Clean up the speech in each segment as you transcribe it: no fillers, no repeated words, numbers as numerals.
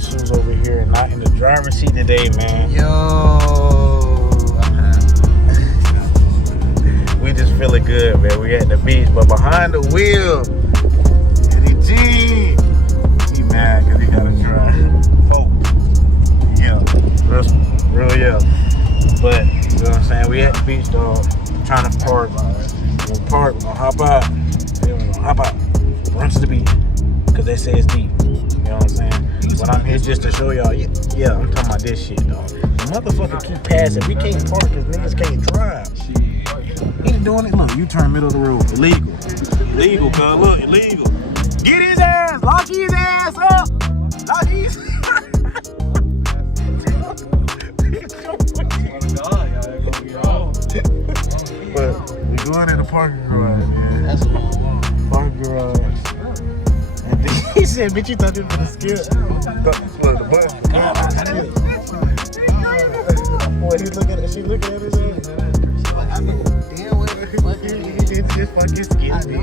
guess who's over here and not in the driver's seat today, man? Yo, We just feeling good, man. We at the beach, but behind the wheel, Eddie G. He mad because he gotta drive. Oh, yeah, real yeah. But you know what I'm saying? We at the beach, dog. Trying to park. We'll park. We're gonna hop out. We're gonna hop out. Run to the beach because they say it's deep. You know what I'm saying? But I'm here just to show y'all. Yeah, I'm talking about this shit, dog. The motherfucker keep passing. We can't park because niggas can't drive. He doing it. Look, you turn middle of the road. Illegal. Illegal, cuz. Look, illegal. Get his ass. Lock his ass up. Lock his But we going in the parking garage, man. That's a parking garage. And then he said, bitch, you thought you were gonna skip. Look, the bus. Boy, she looking at his ass. He just fucking skipped me.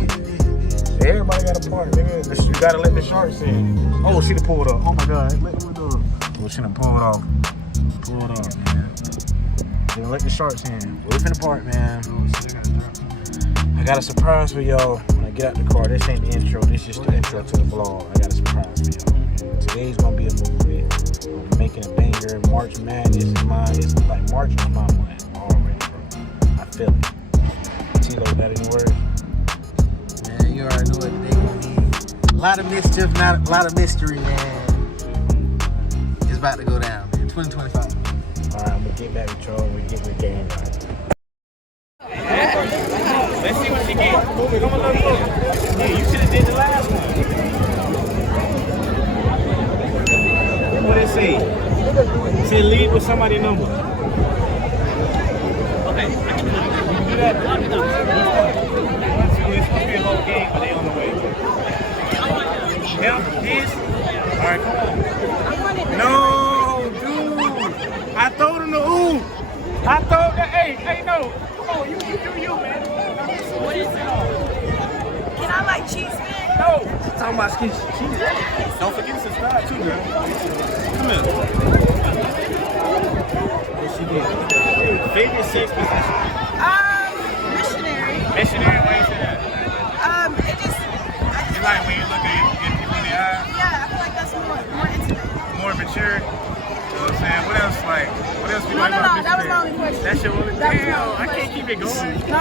Everybody got a park, nigga. You gotta let the sharks in. Oh, she done pulled up. Oh my god. Oh, she done pulled off. Pulled off, man. They let the sharks in. We're finna park, man. I got a surprise for y'all when I get out the car. This ain't the intro. This is the intro to the vlog. I got a surprise for y'all. Today's gonna be a movie. I'm making a banger. March Madness is mine. It's like March is my month already, bro. I feel it. Tilo, got any words? man, you already know what today gonna be. A lot of mischief, not a lot of mystery, man. It's about to go down, man. 2025. Alright, I'm gonna get back with y'all when we get the game right. Let's see what she get. Come on, let's go. Hey, you should have did the last one. What did it say? It said lead with somebody's number. Okay. You do that? It's gonna be a whole game, but they on the way. Him? His? Alright, come on. No, dude. I told him to ooh. I told that, hey, no. Come on, you do you, man. What is it? Can I like cheese, man? No. Talking about cheese. Don't forget to subscribe too, girl. Come here. What she did? Favorite sex position? Missionary. Missionary, why you say that? It just. You like when you look at people in the eye? Yeah, I feel like that's more intimate. More mature? You know what I'm saying? What else like? What else do you like No, about that was my missionary? only question. That's your only That was my Damn, only I can't question. keep it going. No.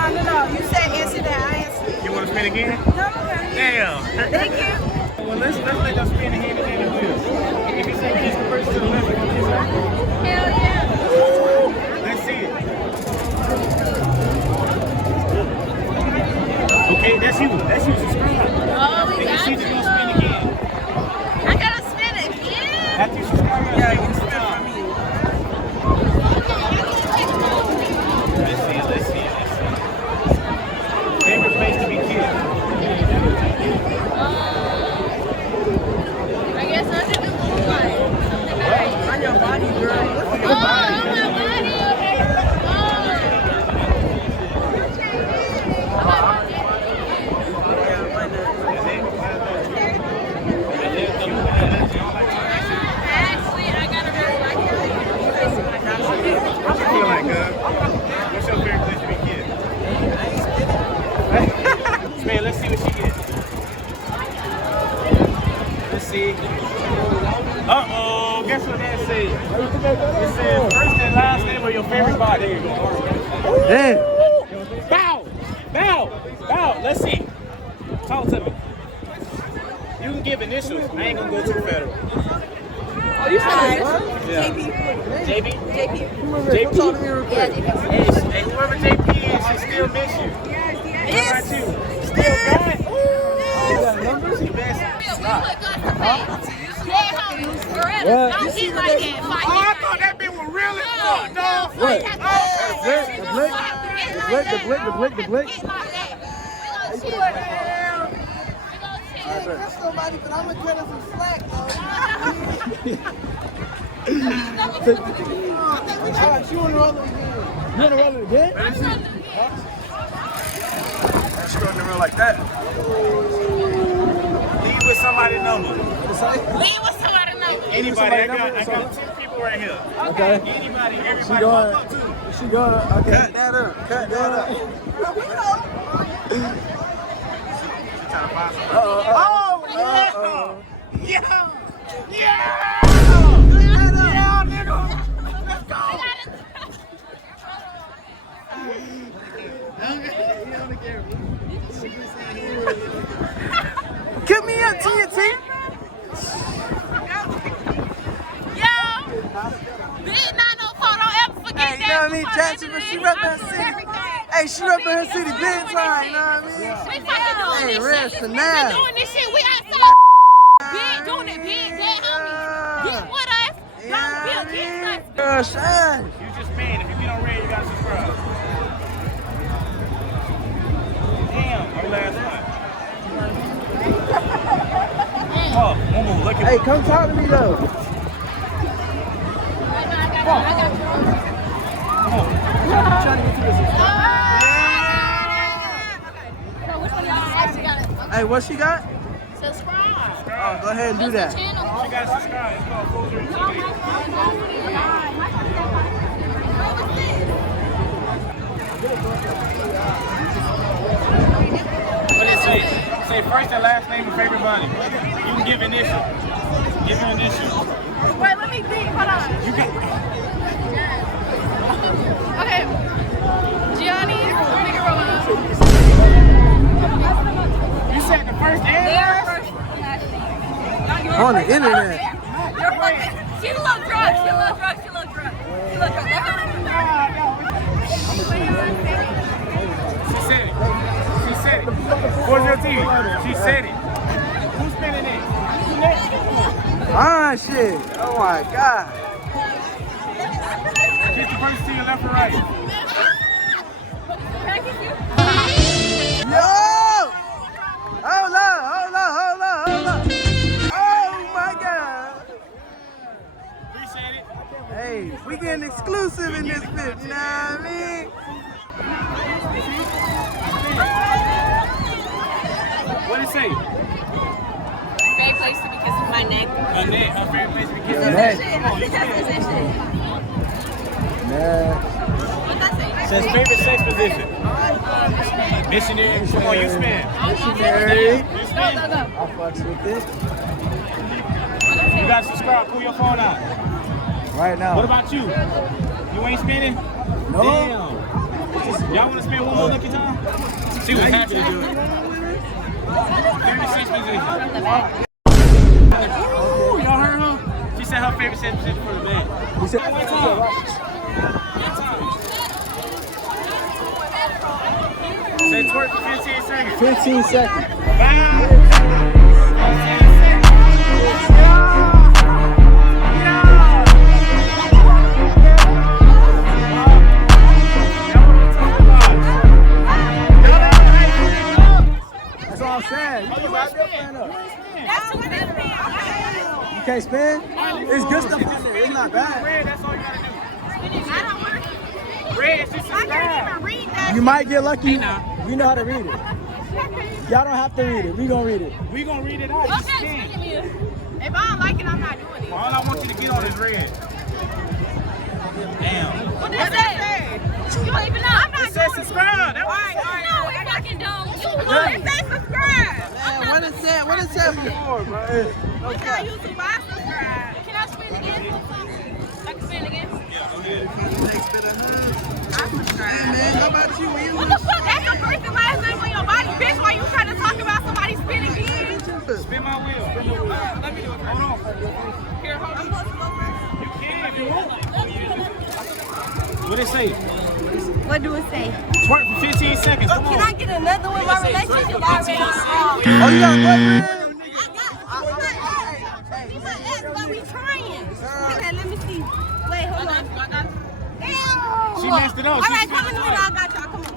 You said answer that. I answered. You want to spin again? No, okay. Damn. Thank you. Well, let's let them spin the hand in the wheels. If you say kiss the person to the left, you want to kiss her? Hell yeah. Let's see it. Okay, that's you. That's you. Subscribe. Oh, we Then you got see you. the gonna spin again. I gotta spin again. After you subscribe, Yeah, you can spin for me. Let's see it. Favorite place to be kissed? I guess under the moonlight. On your body, girl. Oh, my body. Actually, I gotta really like it. What's your feel like, girl? What's your favorite place to be kissed? Man, let's see what she gets. Let's see. Uh-oh, guess what that says? It says first and last name of your favorite body. Damn. Bow. Let's see. Talk to me. You can give initials. I ain't gonna go too federal. Oh, you said Yeah. JB? JP. JP? Yeah, JP. Hey, whoever JP is, she still miss you. How about you? Still got it? Ooh. She best. Stop. Don't get like that. Oh, I thought that bitch was really fucked, dog. What? The blick. Somebody, but I'm gonna get him some slack, though. You wanna roll it again? You wanna roll it again? She going to real like that. Leave with somebody's number. Leave with somebody's number. Anybody, I got 2 people right here. Okay. Anybody, everybody. She going. She going. Okay. Cut that up. Cut that up. Oh, yeah. Yeah. Yeah, nigga. Let's go. Give me a TNT. Yo, big 904, don't ever forget Hey, you know what I mean? that. Jackson, but she repping her city. Hey, she repping her city big time, you know what I mean? We fucking doing Hey, this rest shit. for We now. doing this shit. We outside. Big doing it, big, dead homies. Get with us. Don't build, get us. Girl, shine. You just mad. If you get on red, you gotta subscribe. Damn, our last one. Oh, Momo, look at Hey, come talk to me though. Hey, what she got? Subscribe. Oh, go ahead and do that. you gotta subscribe. It's called Closer TV. What is it? Say first and last name of everybody. You can give initial. Give your initial. Wait, let me think. Hold on. You can. Okay. Gianni Figueroa. You said the first and last? On the internet. She love drugs. She love drugs. She love drugs. She love drugs. She said it. She said it. Where's your TV? She said it. Who's spinning it? You next? Ah, shit. Oh my God. Kiss the person to your left or right. Yo! Hold up, hold up, hold up, hold up. Oh my God. Appreciate it. Hey, we getting exclusive in this bitch, you know what I mean? What did it say? Great place to be kissing my neck. Her neck. Her favorite place to be kissing. Your neck. Come on, you can. Nah. What that say? Says favorite sex position. Missionary. Come on, you spin. Missionary. You spin. I fucks with it. You gotta subscribe. Pull your phone out. Right now. What about you? You ain't spinning? No. Damn. Y'all wanna spin one more lucky time? She was happy to do it. 36 position. Y'all heard her? She said her favorite sex position for the day. We said, Say twerk for 15 seconds. 15 seconds. Bye. That's all I'm saying. You just out there playing up. That's what it is. You can't spin? It's good stuff out there. It's not bad. Red, that's all you gotta do. I don't want to. Red, it's just I can't subscribe. even read that. You might get lucky. We know how to read it. Y'all don't have to read it. We gonna read it. We gonna read it out. You Okay, spin. speaking of, if I don't like it, I'm not doing it. All I want you to get on is red. Damn. What does that say? You don't even know. I'm not It says subscribe. That's what it says. No, we fucking don't. You Yeah. look. It says subscribe. Man, what is that? What is that before, bro? What's your YouTube? I subscribe. Can I spin again? I can spin again? Yeah, go ahead. I subscribe. Man, how about you? What the fuck? That's your first and last name on your body, bitch. Why you trying to talk about somebody spinning again? Spin my wheel. Spin the wheel. Let me do it. Hold on. Here, hold on. You can if you want. What it say? What do it say? Twerk for 15 seconds. Come Can on. I get another one? My relationship already. Oh, you got a boyfriend? But we trying. Okay, let me see. Wait, hold on. She messed it up. All She right, spit come in it the out. middle. I got y'all. Come on.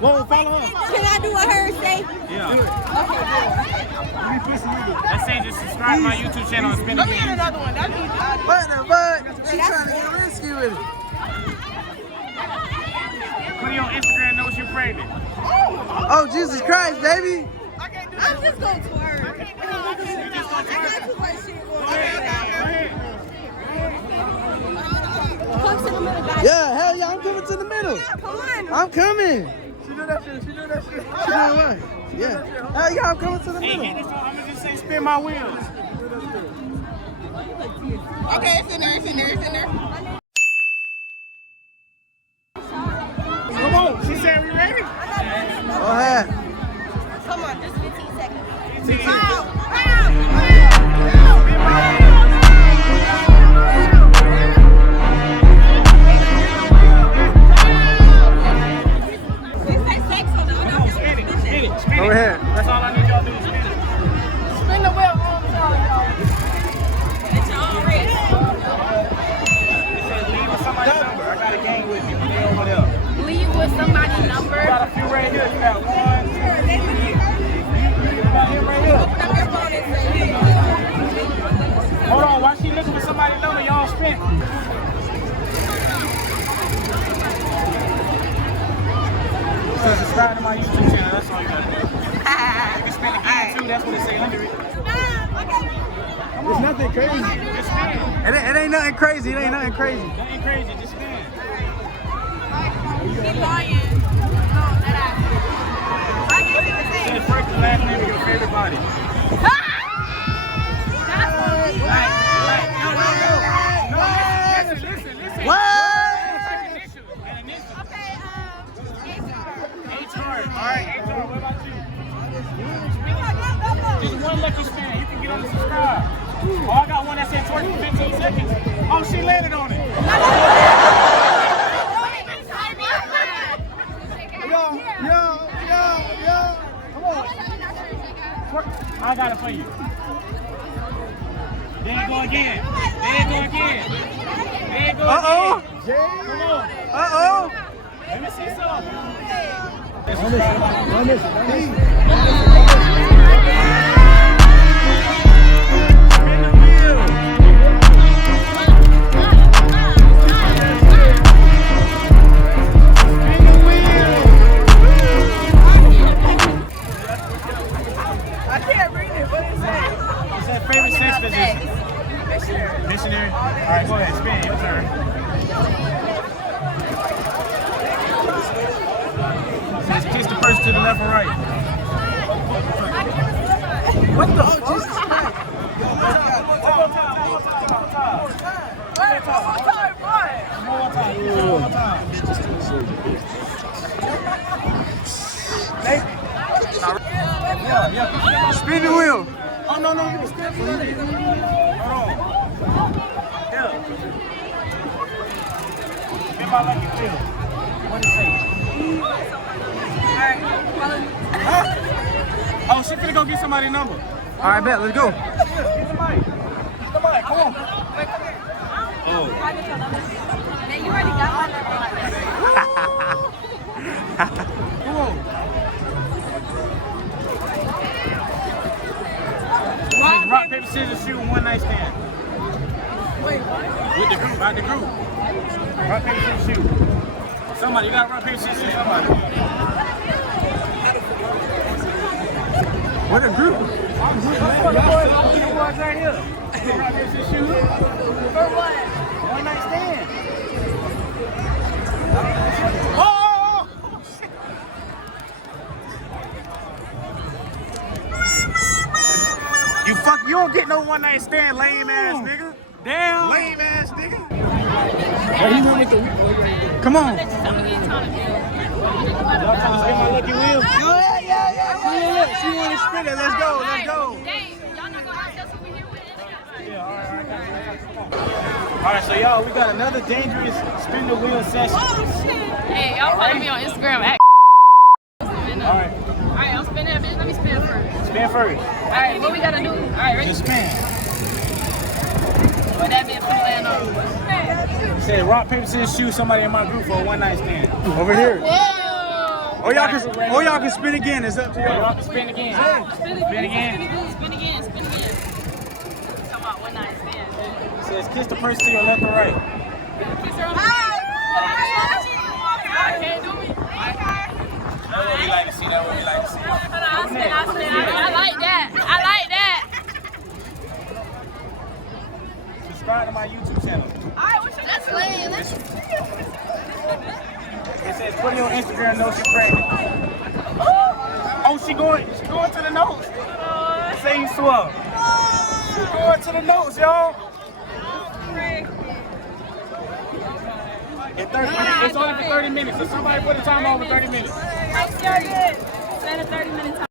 Whoa, follow her. Can I do what her say? Yeah. Let's say just subscribe to my YouTube channel and spin the game. another one. That's easy. What the fuck? She trying to get risky with it. Put it on Instagram, knows you're pregnant. Oh, Jesus Christ, baby. I'm just going to twerk. I got too much shit going on. I'm coming. She do that shit. She do that shit. She doing what? Yeah. Yeah, I'm coming to the Hey, middle. get this on. I'm gonna just say spin my wheels. Okay, it's in there, it's in there, it's in there. Come on. She said we ready? Go ahead. Come on, just 15 seconds. Spin Go ahead. That's all I need y'all to do is spin it. Spin the wheel all the time, it's already. It says leave with somebody's number. I got a game with me. They over there. Leave with somebody's number. You got a few right here. You got 1, 2, 3. You got him right here. Hold on. While she looking for somebody's number, y'all spin. So subscribe to my YouTube channel. That's all you gotta do. You can spin again too. That's what it say under it. It's nothing crazy. Just spin. It ain't nothing crazy. It ain't nothing crazy. Nothing crazy. Just spin. Keep lying. Say the first and last name of your favorite body. Listen. What? Alright, HR, what about you? Just one lucky spin. You can get on the subscribe. Oh, I got one that said twerk for 15 seconds. Oh, she landed on it. Yo. Come on. Twerk. I got it for you. There you go again. Uh-oh. Come on. Uh-oh. Let me see some. Favorite sex position? Missionary. All right, go ahead. Spin. Your turn. Says kiss the person to the left or right. What the? Oh, Jesus Christ. One more time. Yeah. Spin the wheel. Oh, no, you can step in it. Hold on. Yeah. Spin my lucky wheel. What it say? Huh? Oh, she finna go get somebody's number. All right, bet. Let's go. Get the mic. Come on. Oh. Man, you already got my number. Come on. Rock, paper, scissors, shoot, one night stand. Wait, what? With the group, out the group. Rock, paper, scissors, shoot. Somebody, you got rock, paper, scissors, shoot somebody. What a group. The boys right here. Rock, paper, scissors, shoot. For what? One night stand. Oh! You don't get no one night stand, lame ass nigga. Damn. Lame ass nigga. Come on. Y'all trying to spin my lucky wheel? Yeah. She want to spin it. Let's go. Dang, y'all not gonna ask us who we here with? Yeah, all right, so y'all, we got another dangerous spin the wheel session. Hey, y'all follow me on Instagram at Alright, Alright, I'm spinning that bitch. Let me spin first. spin first. Alright, what we gotta do? Alright, ready? Just spin. What that bitch finna land on? Say rock, paper, scissors, shoot somebody in my group for a one night stand. Over here. Whoa! Or y'all can spin again. It's up to y'all. Y'all can spin again. Spin again. Spin again. Talking about one night stand. It says kiss the person to your left or right. Kiss her on the can't do me. That's what we like to see. I like that. Subscribe to my YouTube channel. Alright, that's lame. It's says, put your Instagram, no, she's pregnant. Oh, she going to the nose. Say you swell. She going to the nose, y'all. In 30 minutes, it's only for 30 minutes. So somebody put a time over 30 minutes. I started. Set a 30-minute time.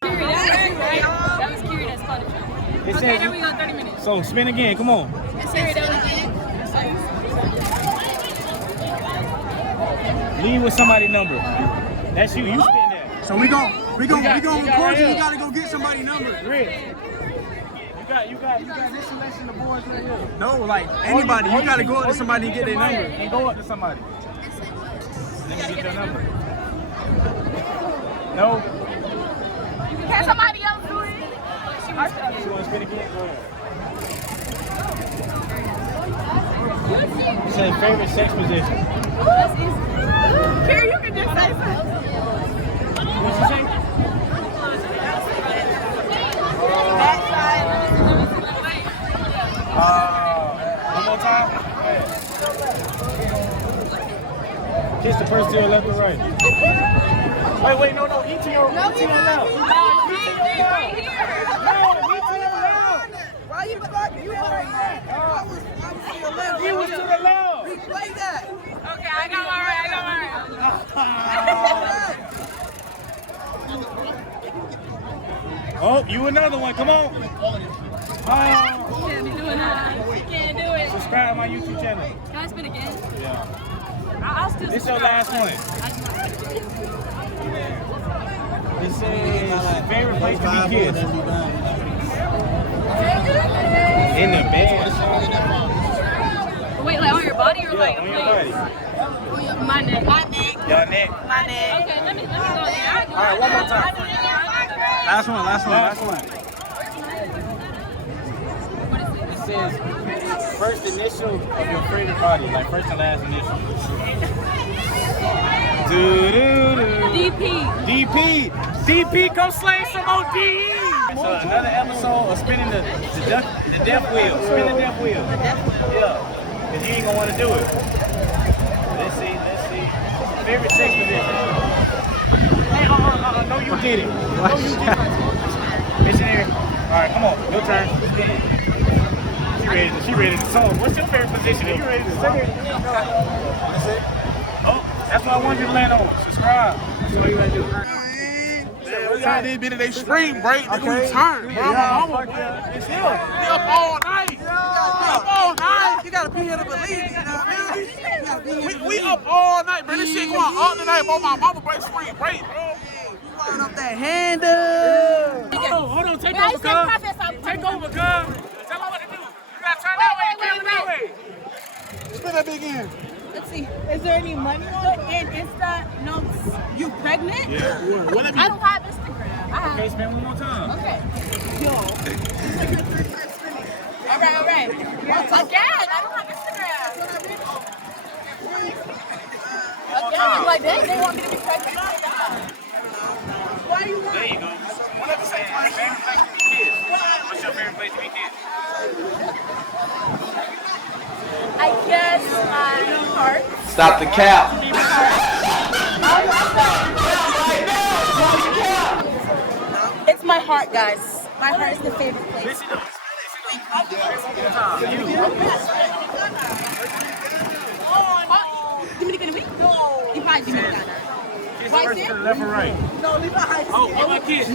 That was Kiri that's punishment. Okay, there we go, 30 minutes. So spin again, come on. Kiri, that was again. Leave with somebody's number. That's you. You spin that. So we gonna record right you. We here. gotta go get somebody's number. Rick. You got this selection of boys right here. No, like anybody. You gotta go up to somebody and get their number. And go up to somebody. Let me get your number. No. Can somebody else do it? You want to spin again? Go ahead. It says favorite sex position. That's easy. Kiri, you can just say something. What'd you say? That side. One more time. Kiss the person to your left or right. Wait, no, eat to your left. Right here. No, eat to your left. Why you fucking you right there? I was to your left. He was to the left. Replay that. Okay, I got one right. Oh, you another one. Come on. Can't be doing that. Can't do it. Subscribe to my YouTube channel. Can I spin again? Yeah. I'll still This your last one. This is favorite place to be kissed. In the bed. Wait, like on your body or like On your body. my neck? Your neck. Okay, let me go there. All right, one more time. Last one. It says first initial of your favorite body, like first and last initial. DP, come slay some OD. So another episode of spinning the death wheel. Spin the death wheel. Yeah, because you ain't gonna want to do it. Let's see. Favorite sex position. Hey, no, you did it. Missionary. All right, come on, your turn. She ready to song. What's your favorite position? Are you ready to sing it? That's it. Oh, that's what I wanted you to land on. Subscribe. That's what you gotta do. Every time they been in their spring break, they gonna return. Bro, It's here. we up all night. We up all night. You gotta be here to believe it. We up all night, bro. This shit going up tonight, bro. My mama break spring break, bro. Line up that handle. Hold on. Take over, cuz. Take over, cuz. Tell them what to do. You gotta turn that way. Turn that way. Spin that big in. Let's see. Is there any money on it? And Insta notes you pregnant? Yeah. What if I don't have Instagram. I have. Okay, spin one more time. Okay. Yo. All right. Again, I don't have Instagram. Again, like they want me to be pregnant. Why do you want? There you go. One at the same time. Favorite place to be kissed. What's your favorite place to be kissed? I guess my heart. Stop the cap. It's my heart, guys. My heart is the favorite place. Listen up. Give me the No. You probably give me the Kiss first to the left or right? No, leave behind. Oh, give me a kiss.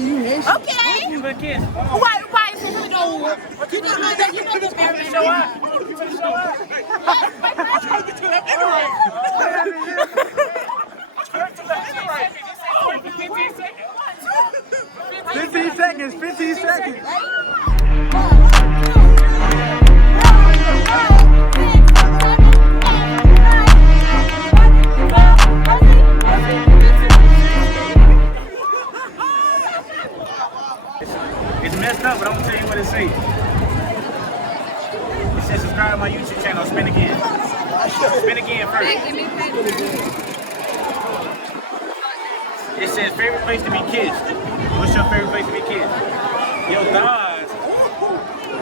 Okay. Give me a kiss. Why is it no? You know the marriage show up. You finna show up. Turn to left and right. 15 seconds. 15 seconds. It's messed up, but I'm gonna tell you what it says. It says subscribe to my YouTube channel. Spin again. Spin again first. It says favorite place to be kissed. What's your favorite place to be kissed? Your thighs.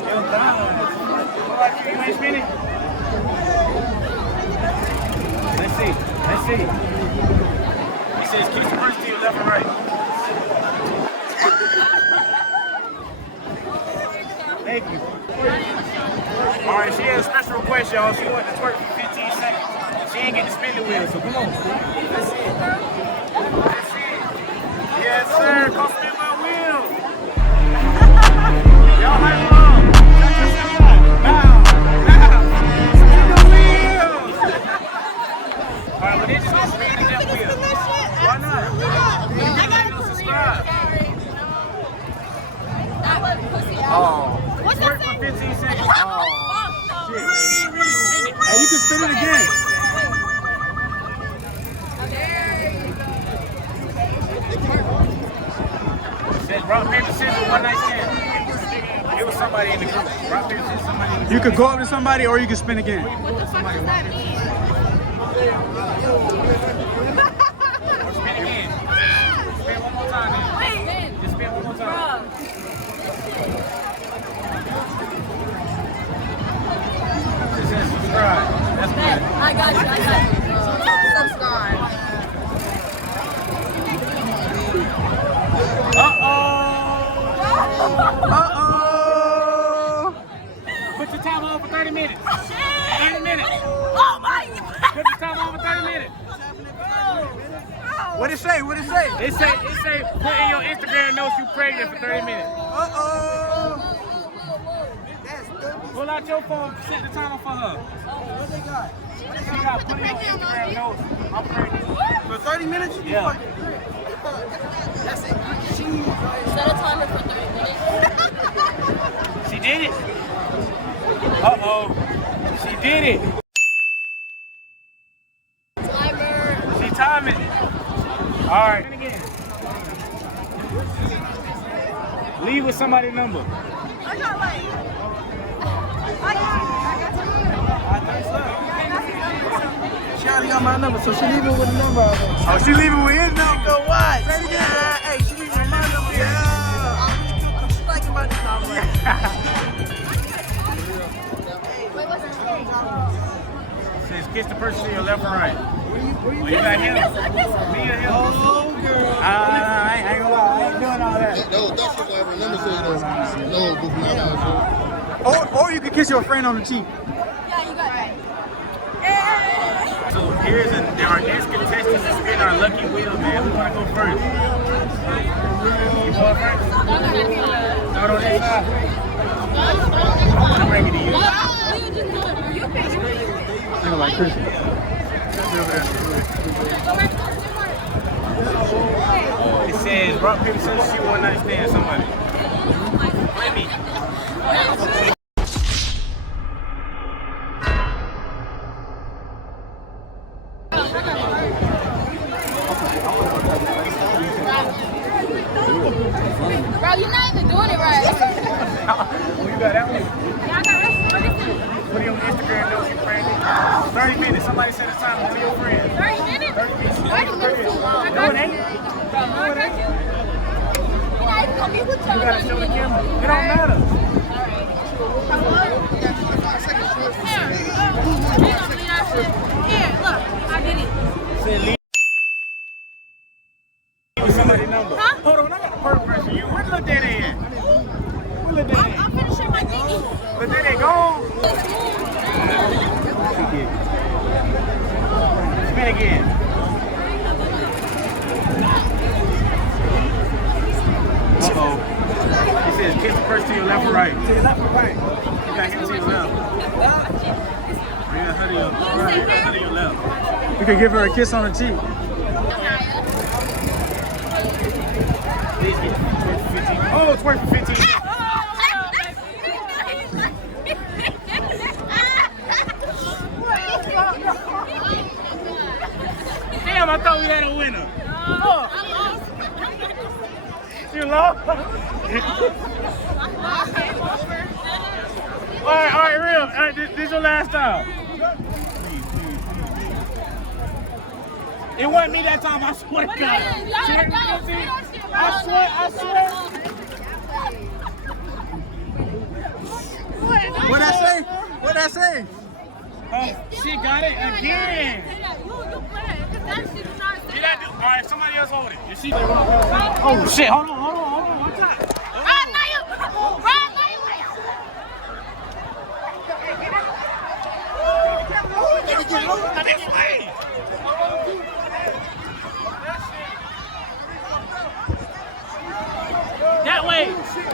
Your thighs. What about you? You ain't spinning? Let's see. see. He says kiss the person to your left and right. Thank you. All right, she has a special request, y'all. She wanted to twerk for 15 seconds. She ain't get to spin the wheel, so come on. That's it. That's it. Yes, sir. Come spin my wheel. Y'all hype along. Shut yourself up. Now. Spin the wheel. All right, but then just gonna spin the left wheel. Why not? I gotta subscribe. Oh. What's Twerk that for 15 seconds. Oh, Shit. Spin it. Hey, you can spin it again. Says rock, paper, scissors, one night stand. It was somebody in the group. Rock, paper, scissors, somebody in the group. You could go up to somebody or you can spin again. what the fuck does that mean? Or spin again. Spin one more time then. Wait. Just spin one more time. It says subscribe. That's good. I got you. Subscribe. Uh-oh. Put your time on for 30 minutes. 30 minutes. Oh my God. Put your time on for 30 minutes. What it say? What it say? It say put in your Instagram notes you pregnant for 30 minutes. Uh-oh. Pull out your phone, set the timer for her. She got put in your Instagram notes. I'm pregnant. For 30 minutes? Yeah. That's it. Set a timer for 30 minutes. She did it. Uh-oh. She did it. Timer. She timing. All right. Leave with somebody's number. I got like. She already got my number, so she leaving with a number. Oh, she leaving with his number. What? Yeah. Hey, she leaving with my number. Yeah. I'm thinking about this number. Wait, what's it say? Says kiss the person to your left or right. Well, you got him. Me or him? Oh, girl. I ain't gonna lie. I ain't doing all that. No, that's what I remember saying. No, go Or you could kiss your friend on the cheek. Yeah, you got it. So here's our next contestants to spin our lucky wheel, man. Who wanna go first? You going first? Start on this side. I'm bringing it to you. You pick. Nigga like Christian. It says rock, paper, scissors, shoot, one night stand. Somebody. Play me. Bro, you're not even doing it right. Oh, you got that one? Y'all got this. Put it on Instagram, notes you pregnant. 30 minutes. Somebody set a timer for your friend. 30 minutes? 30 minutes. 30 minutes too long. I No, got it ain't. you. I got you. You're not even gonna be with y'all. You gotta show the camera. It don't matter. Here, look, I did it. Say leave with somebody's number. Huh? Hold on, I got a purple press for you. Where Lil Daddy at? Where Lil Daddy I'm at? finishing my thingy. Lil Daddy gone. Spin again. Uh-oh. It says kiss the person to your left or right. To your left or right? You got him to your left. Yeah, her to your right. Her to your left. You could give her a kiss on the cheek. Oh, twerk for 15. Damn, I thought we had a winner. Oh. You lost? All right, real. All right, this is your last time. It wasn't me that time, I swear to God. I swear. What'd I say? What'd I say? She got it again. You play. that dude. All right, somebody else hold it. You see? Oh shit! Hold on. One time. This way. That way.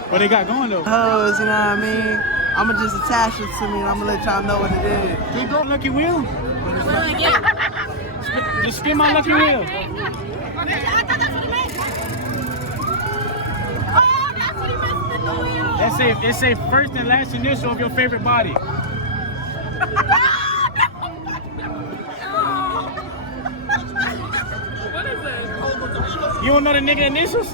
What they got going though? Hoes, you know what I mean? I'ma just attach it to me and I'ma let y'all know what it is. Keep going, lucky wheel. Just spin my lucky wheel. It say first and last initial of your favorite body. You don't know the nigga initials?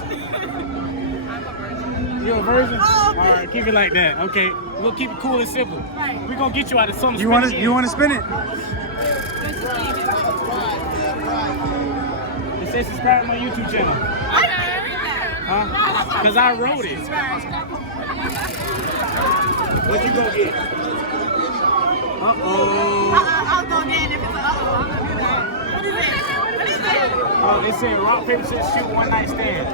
You're a virgin? Alright, keep it like that. Okay. We'll keep it cool and simple. We're gonna get you out as soon as You want to spin it? It says subscribe to my YouTube channel. Huh? Because I wrote it. What you gonna get? I'll go there if it's What is it? Oh, it said rock, paper, scissors, shoot, one night stand.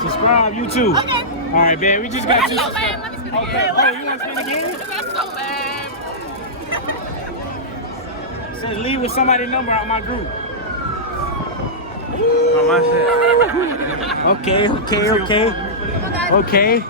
Subscribe, YouTube. Okay. All right, man. We just got you. That's so lame. Let me spin again. Okay. Oh, you want to spin again? That's so lame. It says leave with somebody's number out my group. Oh, my shit. Okay.